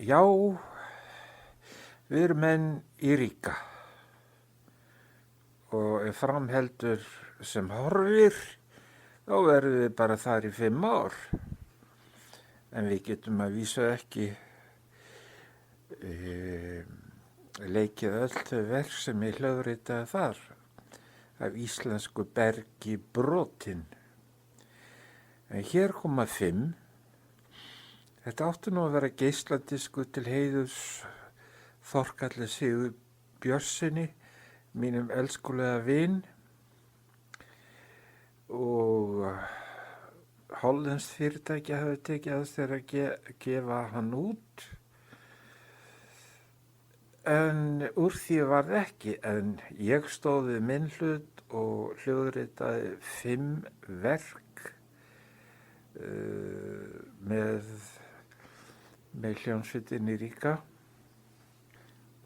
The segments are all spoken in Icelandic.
Já, við erum enn í Ríka og ef framheldur sem horfir, þá verðum við bara þar í 5 ár. En við getum að vísu ekki leikið öll þau verk sem ég hljóðritaði þar af íslensku bergi brotin. En hér koma 5. Þetta átti nú að vera geisladisku til heiðurs Þorkalli Sigur Björnssyni, mínum elskulega vin, og hollenskt fyrirtæki hafði tekið að sér að gefa hann út. En úr því varð ekki, en ég stóð við minn hlut og hljóðritaði 5 verk með hljómsveitinni Ríka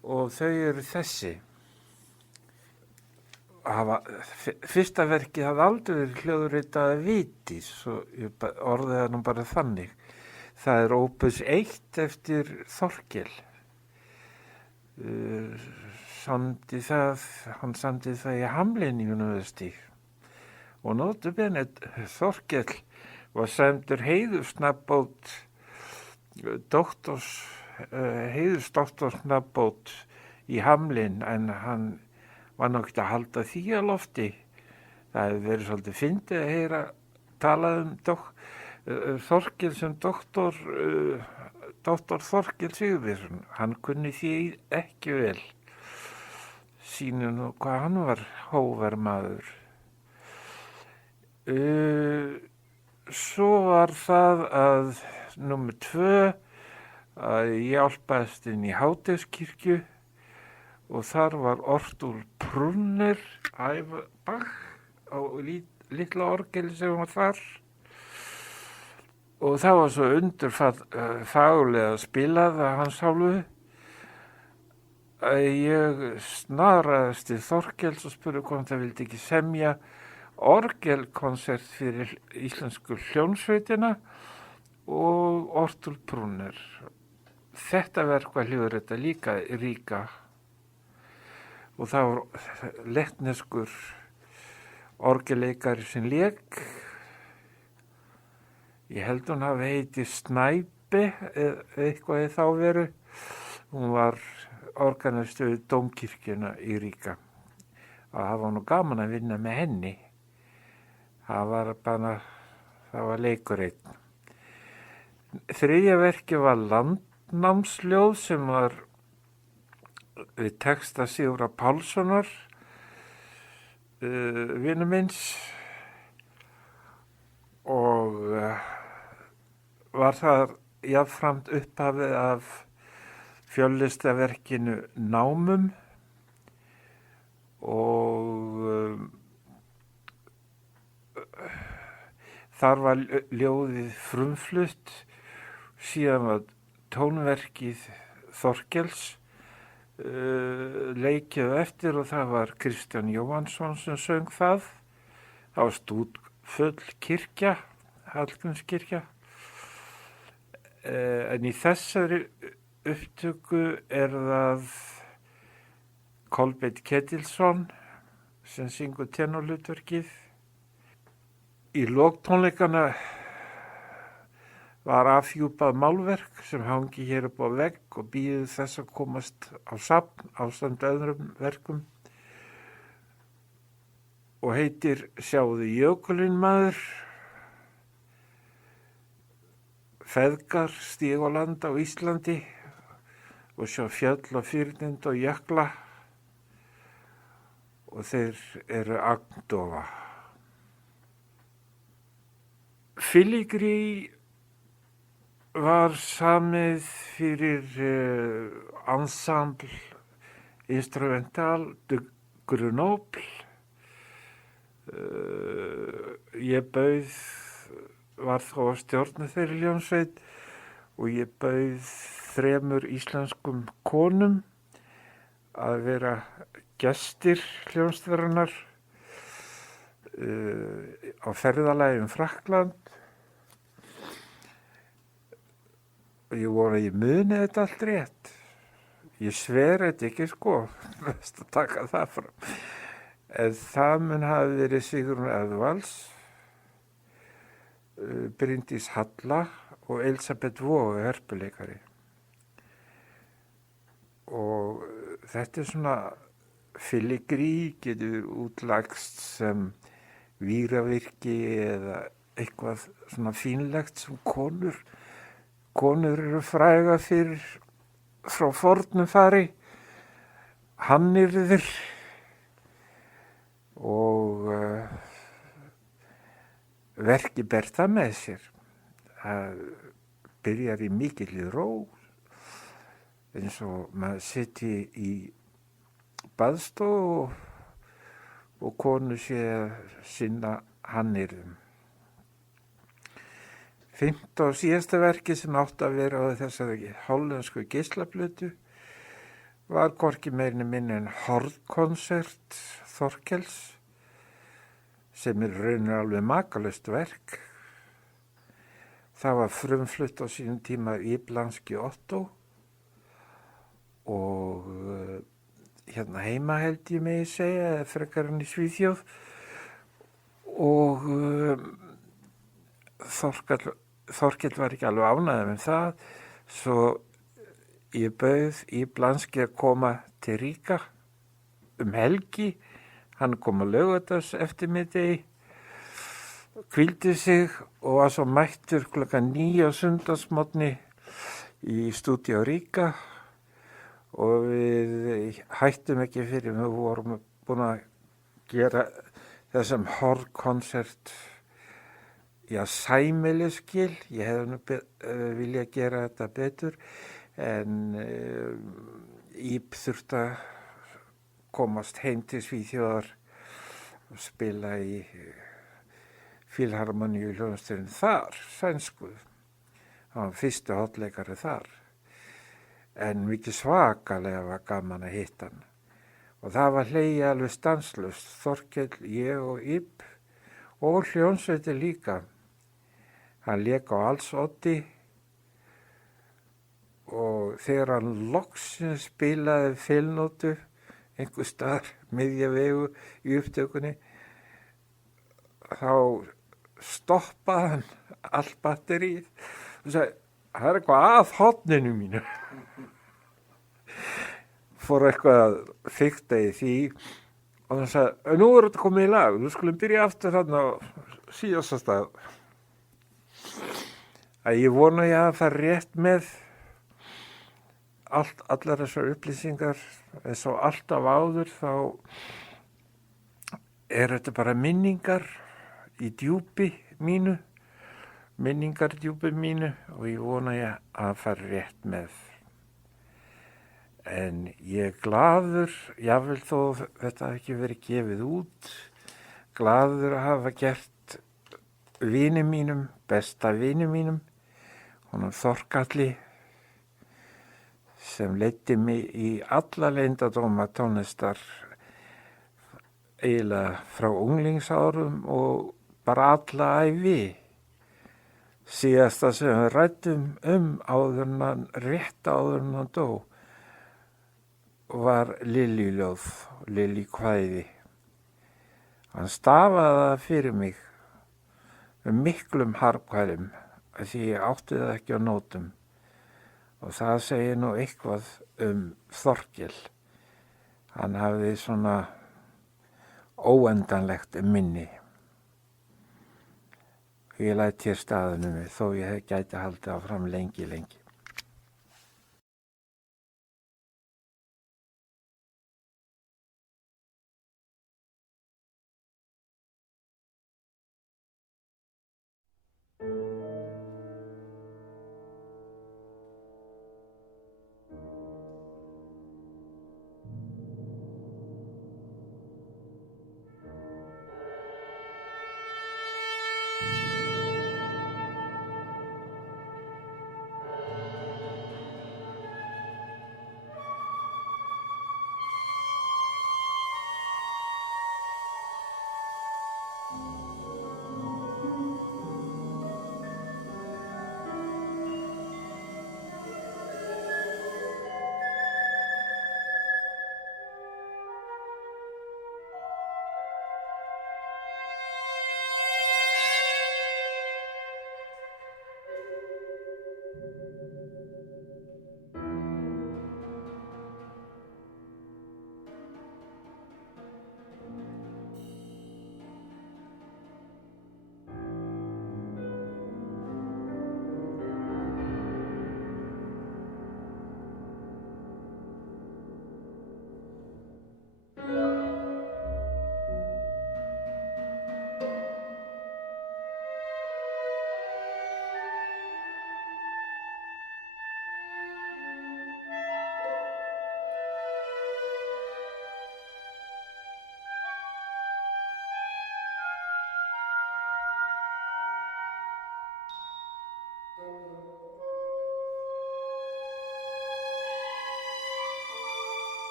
og þau eru þessi. Fyrsta verkið hafði aldrei verið hljóðritað af Vigdís, og ég orðaði það nú bara þannig. Það er Opus 1 eftir Þorkel. Hann samdi það í Hamlin University og notabene Þorkel var sæmdur heiðursnafnbót heiðursdoktorsnafnbót í Hamlin, en hann var nokkið að halda því að lofti. Það hefði verið svolítið fyndið að heyra talað Þorkel sem doktor Þorkel Sigurbjörnsson. Hann kunni því ekki vel. Sýnir nú hvað hann var hógvær maður. Svo var það að númer 2 að ég hjálpaðist inn í Háteigskirkju og þar var Ortul Brunner Ævabach á litla orgeli sem var þar. Og það var svo faglega spilað að hans hálfu að ég snaraðist til Þorkels og spurði hvort það vildi ekki semja orgelkonsert fyrir íslensku hljómsveitina og Ortul Brunner. Þetta verk var hljóðrita líka í Ríka og það var lettneskur orgelleikari sem lék. Ég held hún hafi heitið Snæpe eða eitthvað í þá veru. Hún var organistu við Dómkirkjuna í Ríka. Og það var nú gaman að vinna með henni. Það var leikur einn. Þriðja verkið var Landnámsljóð sem var við texta Sigurðar Pálssonar, vinu minns, og var það jafnframt upphafið af fjöllistaverkinu Námum og þar var ljóðið frumflutt, síðan var tónverkið Þorkels leikið eftir og það var Kristján Jóhannsson sem söng það. Það var stútfull kirkja, Hallgrímskirkja. En í þessari upptöku er það Kolbeinn Ketilsson sem syngur tenorhlutverkið. Í lok tónleikana var afhjúpað málverk sem hangi hér upp á vegg og bíður þess að komast á safn ásamt öðrum verkum og heitir Sjáðu jökulinn maður, feðgar stíga á land á Íslandi og sjá fjöll og fyrnind og jökla og þeir eru agndofa. Filigree var samið fyrir Ensemble Instrumental de Grenoble. Ég var þó að stjórna þeirri hljómsveit og ég bauð 3 íslenskum konum að vera gestir hljómsveitarinnar á ferðalagi Frakkland. Ég vona að ég muni þetta allt rétt. Ég sver þetta ekki sko, best að taka það fram. En það mun hafi verið Sigrún Eðvalls, Bryndís Halla og Elisabeth Våge, hörpuleikari. Og þetta svona filigree, getur útlagst sem víravirki eða eitthvað svona fínlegt sem konur eru fræga fyrir frá fornum fari, hannyrðir og verki ber það með sér. Það byrjar í mikilli ró, eins og maður sitji í baðstofu og konu sé að sinna hannyrðum. Fimmta og síðasta verki sem átti að vera á þessari hollensku geislaplötu var hvorki meira minni en Hornkonsert Þorkels, sem raunir alveg makalaust verk. Það var frumflutt á sínum tíma í Iblanski Otto og hérna heima held ég megi segja, frekar hann í Svíþjóð, og Þorkell var ekki alveg ánægður með það, svo ég bauð Iblanski að koma til Ríga helgi. Hann kom á laugardags eftirmiðdegi, hvíldi sig og var svo mættur klukkan 9 á sunnudagsmorgni í stúdíó Ríga og við hættum ekki fyrir, við vorum búin að gera þessum Hornkonsert sæmilisskil. Ég hefði viljað gera þetta betur, en Íb þurfti að komast heim til Svíþjóðar og spila í Filharmoníu hljómsveitinni þar, sænsku. Hann var fyrsti hotleikari þar, en mikið svakalega var gaman að hitta hann. Og það var hlegið alveg stanslaust, Þorkell, ég og Íb og hljómsveitin líka. Hann lék á Alls-Oddi og þegar hann loksins spilaði filnótu einhver staðar miðja vegu í upptökunni, þá stoppaði hann allt batterið og sagði, það er eitthvað að horninu mínu. Fór eitthvað að fikta í því og hann sagði, nú er þetta komið í lag, þú skulum byrja aftur þarna á síðasta stað. Að ég vona ég að það rétt með allar þessar upplýsingar, eins og alltaf áður þá er þetta bara minningar í djúpi mínu, og ég vona ég að það rétt með. En ég er glaður, jafnvel þó þetta hafi ekki verið gefið út, glaður að hafa gert vini mínum, besta vini mínum, honum Þorkalli, sem leiddi mig í alla leyndardóma tónlistar eiginlega frá unglingsárum og bara alla ævi. Síðasta sem við ræddum rétt áður en hann dó, var Liljuljóð, Liljukvæði. Hann stafaði það fyrir mig með miklum harðkvæðum, því ég átti það ekki á nótum. Og það segir nú eitthvað Þorkel. Hann hafði svona óendanlegt minni. Ég læt hér staðinu mig, þó ég gæti haldið áfram lengi.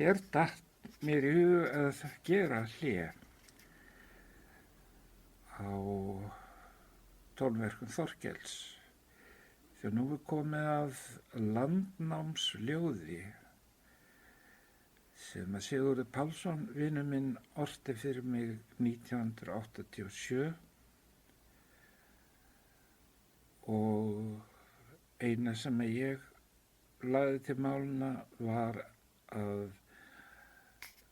Hér datt mér í hug að gera hlé á tónverkum Þorkels. Þegar nú er komið að landnámsljóði sem að Sigurður Pálsson, vinur minn, orti fyrir mig 1987 og eina sem ég lagði til máluna var að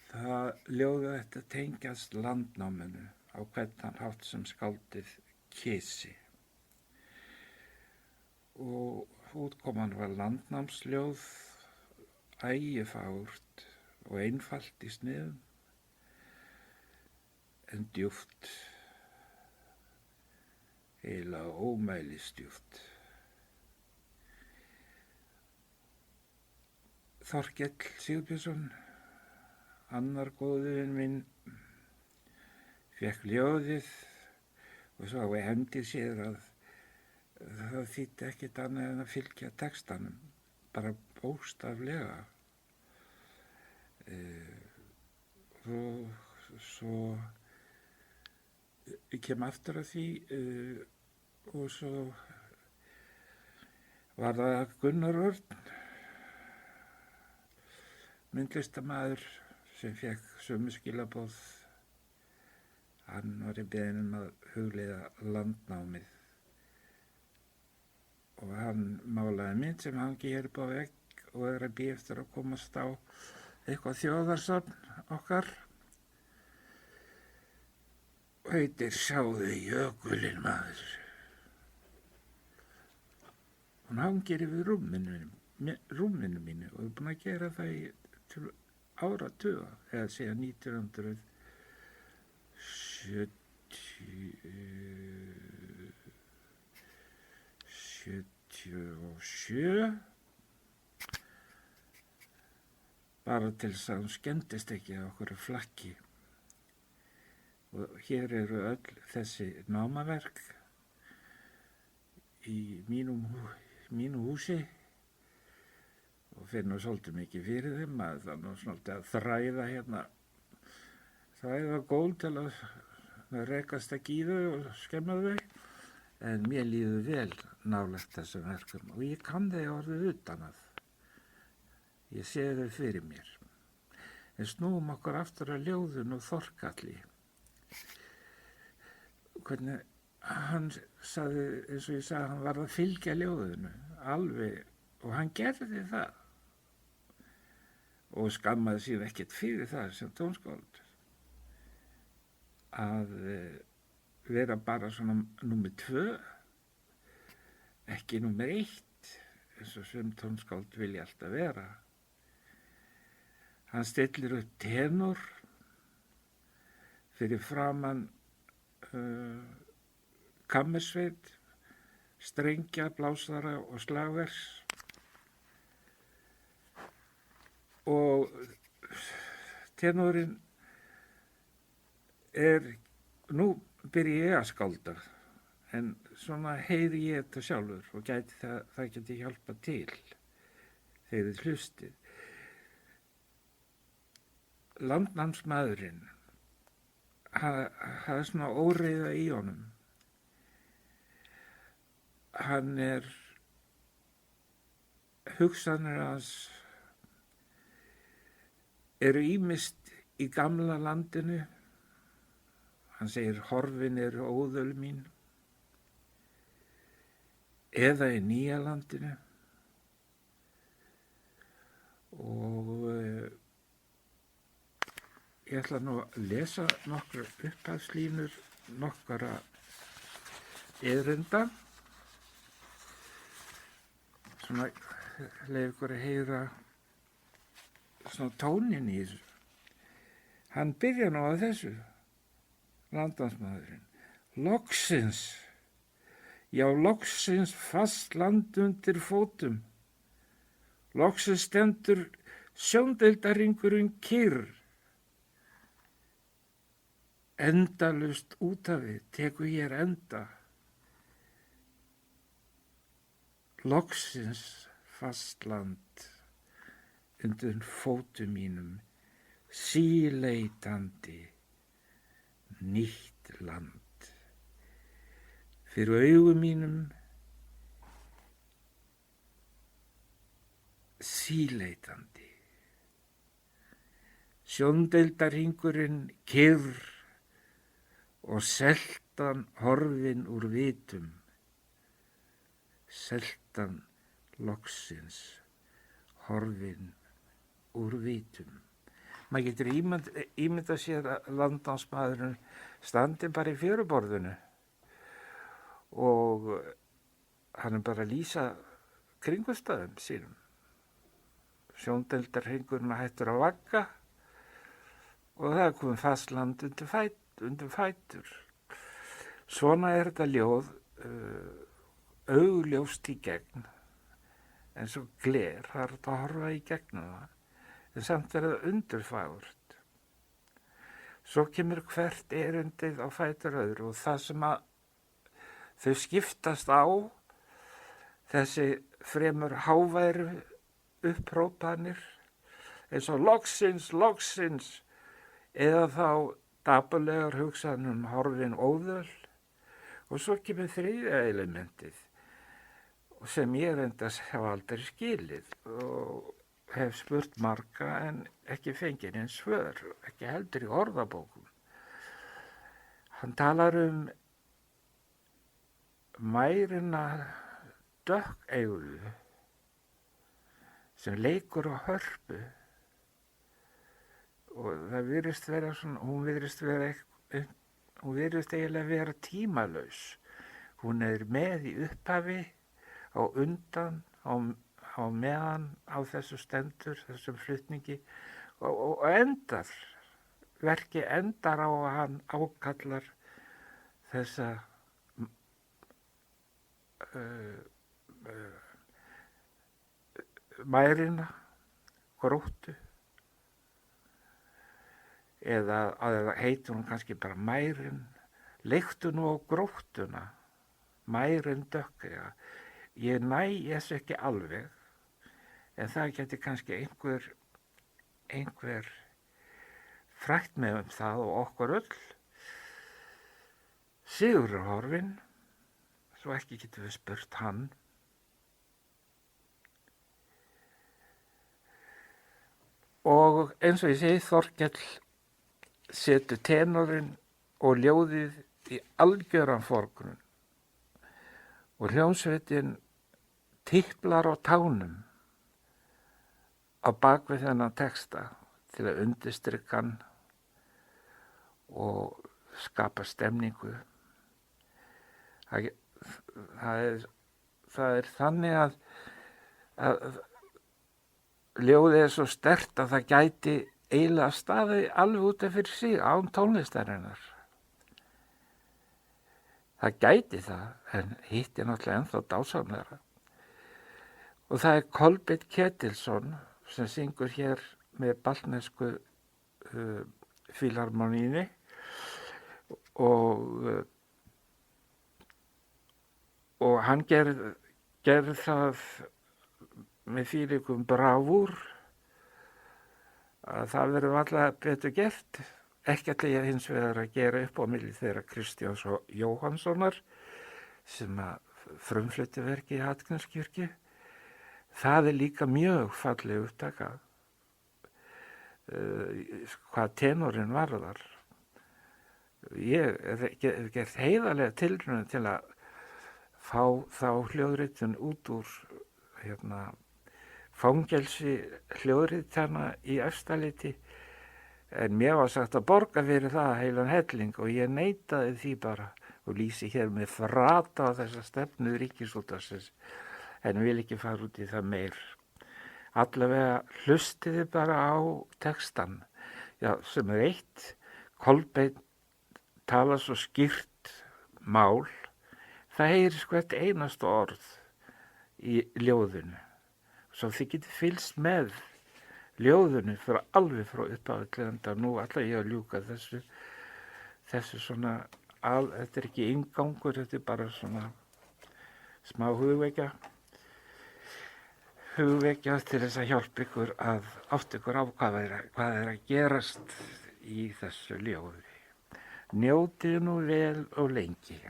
það ljóði þetta tengjast landnáminu á hvern hátt sem skáldið kysi. Og útkoman var landnámsljóð, ægifagurt og einfalt í sniðum, en djúpt eiginlega ómælistjúft. Þorkell Sigurbjörnsson, annar góðvin minn, fékk ljóðið og svo hefndi sér að það þýddi ekkert annað en að fylgja textanum, bara bókstaflega. Og svo ég kem aftur að því og svo var það Gunnar Örn, myndlistarmaður sem fékk sömu skilaboð. Hann var í beðin að hugleiða landnámið og hann málaði mynd sem hangi hér upp á vegg og að bíða eftir að komast á eitthvað þjóðarsafn okkar. Og heitir Sjáðu jökulinn maður. Hún hangir yfir rúminu mínu og er búin að gera það í áratuga, eða síðan 1977, bara til þess að hún skemmtist ekki á okkur flakki. Og hér eru öll þessi námaverk í mínu húsi og fyrir nú svolítið mikið fyrir þeim að það nú svolítið að þræða gól til að rekast ekki í þau og skemma þau, en mér líður vel nálægt þessum verkum og ég kann þau orðið utan að. Ég sé þau fyrir mér. En snúum okkur aftur að ljóðun og Þorkalli. Hvernig hann sagði, eins og ég sagði, hann var að fylgja ljóðunu alveg og hann gerði það. Og skammaði síðan ekkert fyrir það sem tónskáld að vera bara svona númer 2, ekki númer 1, eins og sem tónskáld vilja alltaf vera. Hann stillir upp tenor fyrir framan kammersveit, strengja, blásara og slagvers. Og tenorinn nú byrja ég að skálda, en svona heyri ég þetta sjálfur og það geti hjálpa til þegar þið hlustið. Landnámsmaðurinn, það er svona óreiða í honum. Hann hugsanir hans eru ýmist í gamla landinu, hann segir horfin eru óðöl mín, eða í nýja landinu og ég ætla nú að lesa nokkra upphafslínur, nokkra erinda, svona leið ykkur að heyra svona tónin í þessu. Hann byrja nú að þessu, landnámsmaðurinn. Loksins, já loksins fast land undir fótum. Loksins stendur sjóndeildarhringurinn kyrr. Endalaust út af við tekur hér enda. Loksins fast land undir fótum mínum, síleitandi nýtt land. Fyrir augum mínum síleitandi. Sjóndeildarhringurinn kyrr og seltan horfin úr vitum. Seltan loksins horfin úr vitum. Maður getur ímyndað sér að landnámsmaðurinn standi bara í fjöruborðinu og hann bara að lýsa kringumstæðum sínum. Sjóndeildarhringurinn hættur að vagga og það komið fast land undir fætur. Svona þetta ljóð augljóst í gegn, en svo gler, það er að horfa í gegnum það, en samt er það undurfagurt. Svo kemur hvert erindið á fætur öðru og það sem að þau skiptast á, þessi fremur háværu upprópanir, eins og loksins, loksins, eða þá dapurlegar hugsanum horfin óðöl. Og svo kemur þriðja elementið sem ég reyndast hef aldrei skilið og hef spurt marga en ekki fengið eins svör, ekki heldur í orðabókum. Hann talar mærina dökkeygðu sem leikur á hörpu og það virðist vera svona, hún virðist eiginlega vera tímalaus. Hún er með í upphafi, á undan, á meðan á þessu stendur, þessum flutningi og endar, verkið endar á að hann ákallar þessa mærina, gróttu, eða heitir hún kannski bara mærin, leiktu nú á gróttuna, mærin dökkega. Ég næ þessu ekki alveg, en það geti kannski einhver frætt með það og okkur öll. Sigurður horfinn, svo ekki getum við spurt hann. Og eins og ég segi, Þorkell setur tenorinn og ljóðið í algjöran forgrunn og hljómsveitin tiplar á tánum á bakvið þennan texta til að undirstrika hann og skapa stemningu. Það er þannig að ljóðið er svo sterkt að það gæti eiginlega staðið alveg út af fyrir sig án tónlistarinnar. Það gæti það, en hitt er náttúrulega ennþá dásamlegra. Og það er Kolbeinn Ketilsson sem syngur hér með baltnesku fílharmoníunni og hann gerði það með þvílíkum bravúr að það verður varla betur gert. Ekki ætla ég hins vegar að gera upp á milli þeirra Kristjáns og Jóhannssonar sem að frumflutti verkið í Hallgrímskirkju. Það er líka mjög falleg upptaka hvað tenorinn varðar. Ég hef gert heiðarlega tilraun til að fá þá hljóðritun út úr fangelsi hljóðritana í Efstaleiti, en mér var sagt að borga fyrir það heilan helling og ég neitaði því bara og lýsi hér með frata á þessa stefnu Ríkisútvarpsins, en vil ekki fara út í það meir. Allavega hlustiði bara á textan, sem er eitt. Kolbeinn tala svo skýrt mál, það heyrir hvert einasta orð í ljóðinu. Svo þið getið fylgst með ljóðinu alveg frá upphafi til enda. Nú ætla ég að ljúka þessu svona, þetta er ekki inngangur, þetta er bara svona smá hugvekja til þess að hjálpa ykkur að átta ykkur á hvað er að gerast í þessu ljóði. Njótið nú vel og lengi.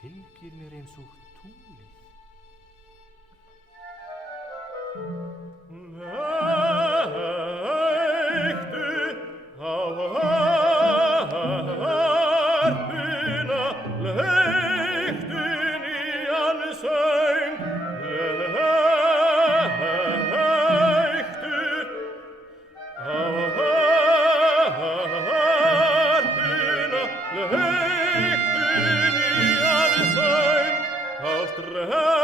fylgir mér eins og tunglið. Leiktu á harpuna, leiktu nýjan söng, leiktu á harpuna, leiktu nýjan söng á strengi.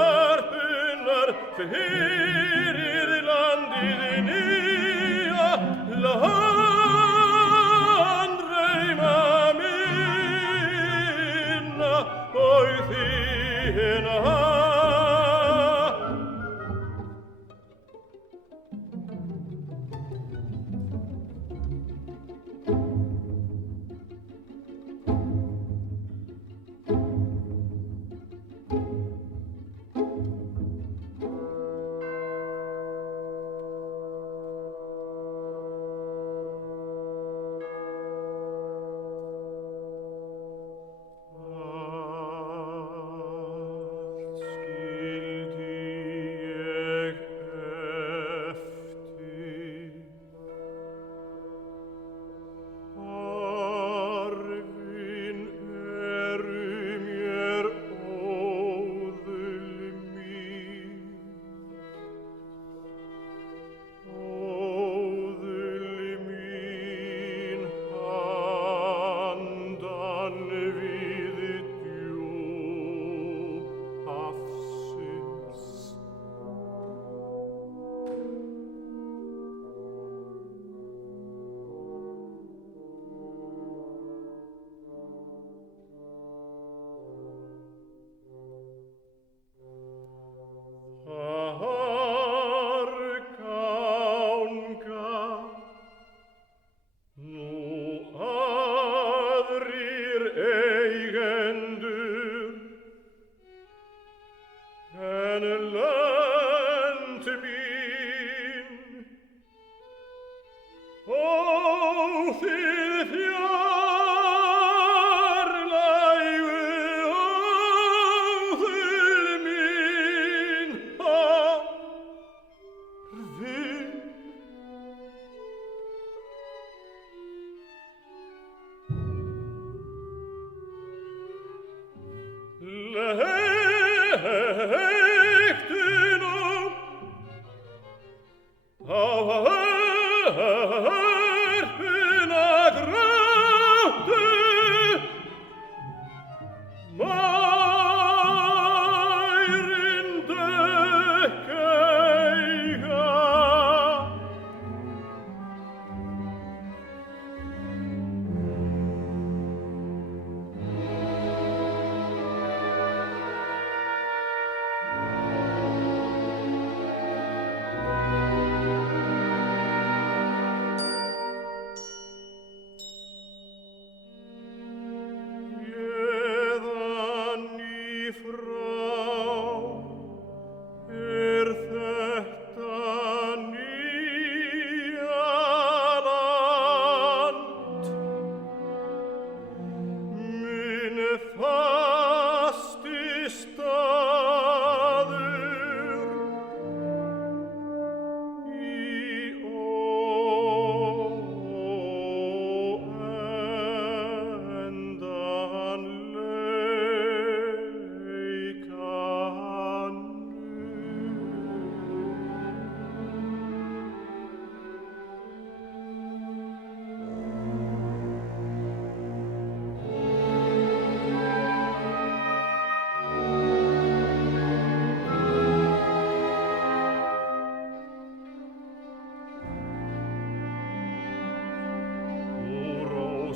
Harpunar fyrir landið nýja, landreima minna og þína.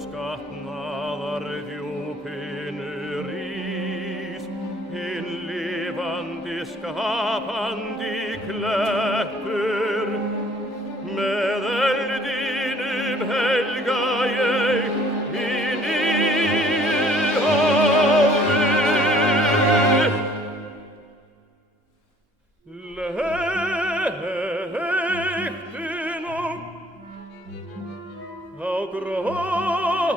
Skatnaðar djúpinu rís, hinn lifandi skapandi klettur, með eldinum helga ég mín í háði. Leiktu nú grótuna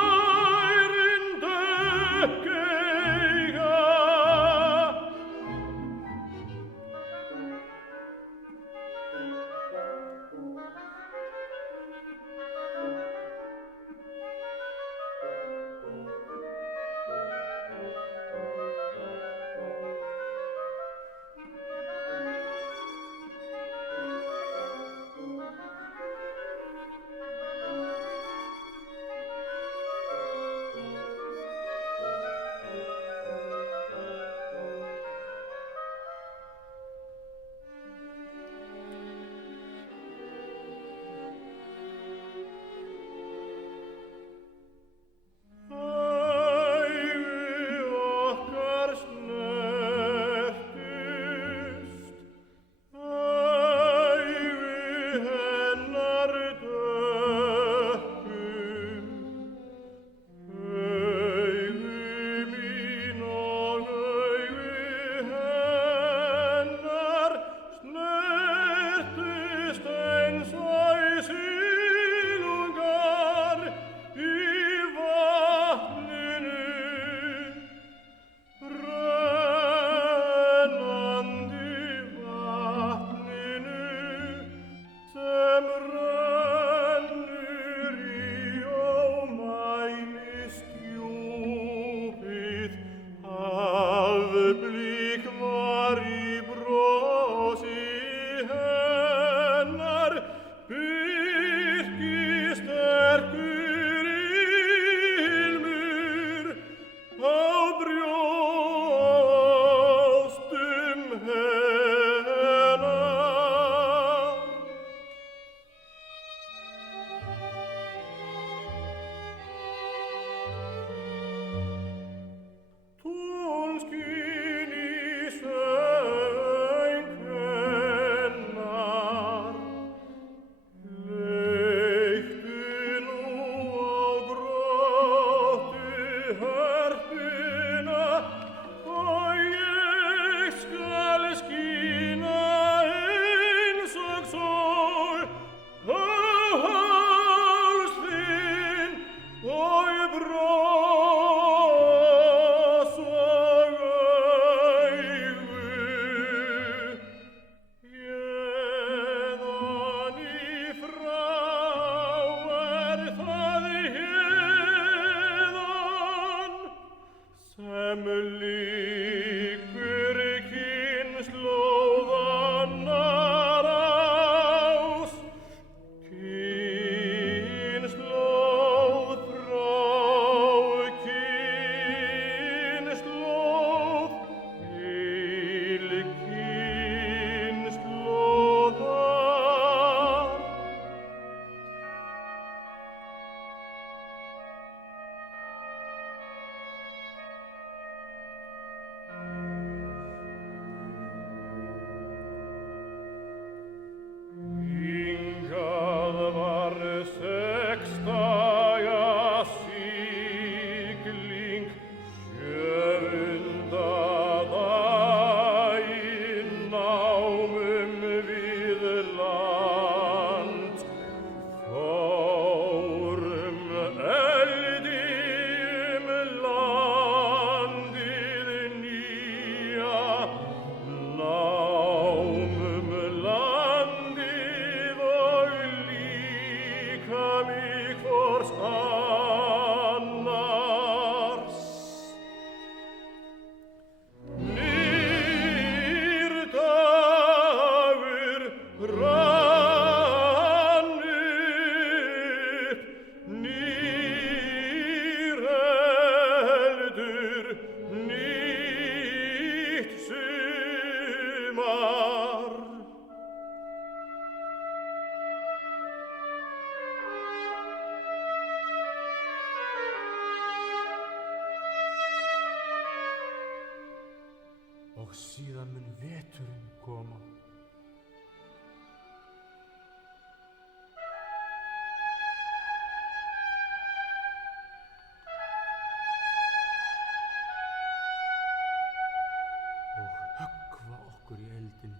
mærin dökkeiga. og síðan mun veturinn koma. Og höggva okkur í eldinn.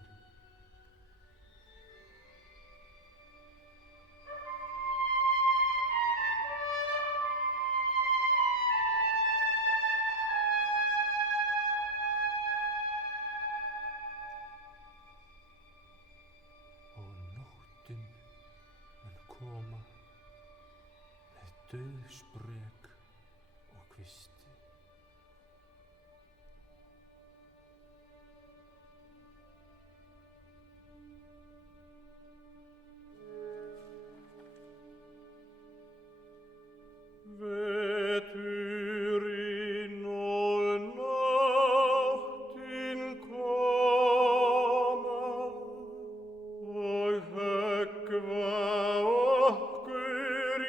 dauðsbrek og kvisti. Veturinn og nóttin koma og höggva okkur í